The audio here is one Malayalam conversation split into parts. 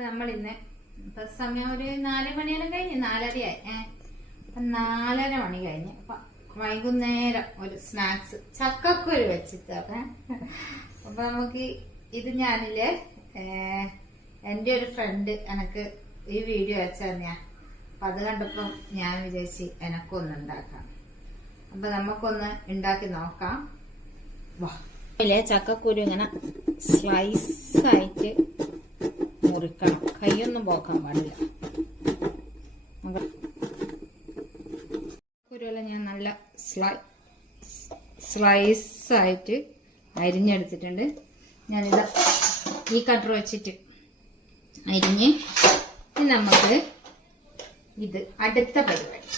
നമ്മളിന്ന് ഇപ്പൊ സമയം ഒരു 4 മണിയെല്ലാം കഴിഞ്ഞ് 4:30 ആയി. 4:30 മണി കഴിഞ്ഞ് അപ്പൊ വൈകുന്നേരം ഒരു സ്നാക്സ് ചക്കക്കുരു വെച്ചിട്ട്. അപ്പൊ നമുക്ക് ഇത് ഞാനില്ലേ എൻ്റെ ഒരു ഫ്രണ്ട് എനക്ക് ഈ വീഡിയോ അയച്ചു തന്നെയാ. അപ്പൊ അത് കണ്ടപ്പം ഞാൻ വിചാരിച്ച് എനക്കൊന്ന് ഉണ്ടാക്കാം. അപ്പൊ നമുക്കൊന്ന് ഉണ്ടാക്കി നോക്കാം. ചക്കക്കുരു ഇങ്ങനെ സ്ലൈസായിട്ട് മുറിക്കണം, കൈയൊന്നും പോക്കാൻ പാടില്ല. കുരുവെല്ലാം ഞാൻ നല്ല സ്ലൈസായിട്ട് അരിഞ്ഞെടുത്തിട്ടുണ്ട്. ഞാനിത് ഈ കട്ടർ വെച്ചിട്ട് അരിഞ്ഞ് നമുക്ക് ഇത് അടുത്ത പരിപാടി.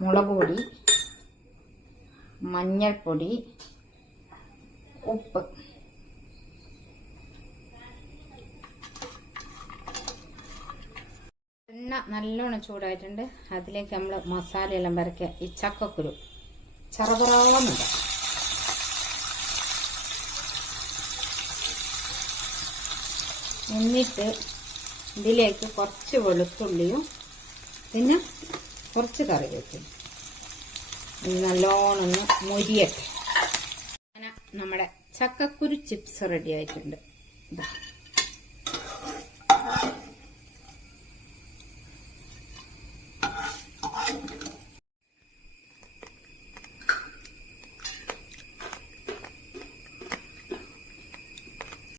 മുളക് പൊടി, മഞ്ഞൾപ്പൊടി, ഉപ്പ്, എണ്ണ നല്ലോണം ചൂടായിട്ടുണ്ട്. അതിലേക്ക് നമ്മൾ മസാലയെല്ലാം വരയ്ക്കുക. ഈ ചക്കക്കുരു ചെറുപറാവുന്നില്ല. എന്നിട്ട് ഇതിലേക്ക് കുറച്ച് വെളുത്തുള്ളിയും പിന്നെ കുറച്ച് കറിവേപ്പില നല്ലോണം ഒന്ന് മൊരിയട്ടെ. അങ്ങനെ നമ്മുടെ ചക്കക്കുരു ചിപ്സ് റെഡി ആയിട്ടുണ്ട്.